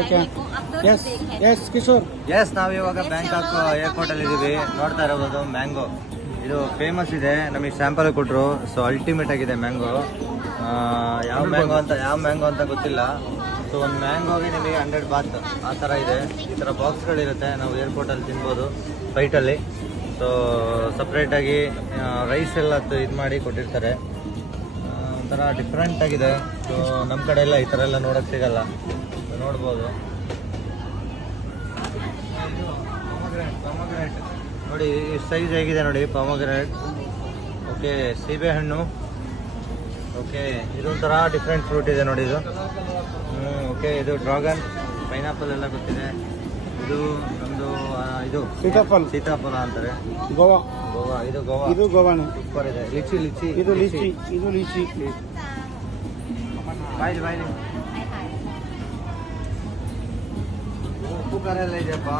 Okay S S Kishore. Yes, ನಾವಿವಾಗ Bangkok airport ಅಲ್ಲಿ ಇದೀವಿ. ನೋಡ್ತಾ ಇರಬಹುದು ಮ್ಯಾಂಗೋ, ಇದು ಫೇಮಸ್ ಇದೆ. ನಮಗೆ ಸ್ಯಾಂಪಲ್ ಕೊಟ್ರು. ಸೊ ಅಲ್ಟಿಮೇಟ್ ಆಗಿದೆ ಮ್ಯಾಂಗೋ. ಯಾವ ಮ್ಯಾಂಗೋ ಅಂತ ಗೊತ್ತಿಲ್ಲ. ಸೊ ಒಂದು ಮ್ಯಾಂಗೋಗೆ ನಿಮಗೆ 100 ಬಾತ್ ಆ ಥರ ಇದೆ. ಈ ಥರ ಬಾಕ್ಸ್ಗಳಿರುತ್ತೆ. ನಾವು ಏರ್ಪೋರ್ಟಲ್ಲಿ ತಿನ್ಬೋದು ಫ್ಲೈಟಲ್ಲಿ. ಸೊ ಸಪ್ರೇಟಾಗಿ ರೈಸ್ ಎಲ್ಲ ಇದು ಮಾಡಿ ಕೊಟ್ಟಿರ್ತಾರೆ. ಒಂಥರ ಡಿಫ್ರೆಂಟ್ ಆಗಿದೆ. ಸೊ ನಮ್ಮ ಕಡೆ ಎಲ್ಲ ಈ ಥರ ಎಲ್ಲ ನೋಡೋಕ್ಕೆ ಸಿಗಲ್ಲ. ನೋಡ್ಬೋದು ಪೊಮಗ್ರೆನೇಟ್ ನೋಡಿ, ಸೈಜ್ ಹೇಗಿದೆ ನೋಡಿ ಪೊಮಗ್ರೆನೇಟ್. ಓಕೆ, ಸೀಬೆ ಹಣ್ಣು. ಓಕೆ, ಇದೊಂಥರ ಡಿಫ್ರೆಂಟ್ ಫ್ರೂಟ್ ಇದೆ ನೋಡಿ ಇದು. ಓಕೆ, ಇದು ಡ್ರಾಗನ್, ಪೈನಾಪಲ್ ಎಲ್ಲ ಗೊತ್ತಿದೆ. ಇದು ನಮ್ದು ಇದು ಸೀತಾಫಲ ಅಂತಾರೆ. ಗೋವಾ. ಇದು ಗೋವಾನೆ. ಸೂಪರ್ ಇದೆ. ಲಿಚಿ. ಇದು ಲಿಚಿ. ಬಾಯ್ಲಿ ಉಪ್ಪು ಖಾರ ಎಲ್ಲ ಇದೆಯಪ್ಪ.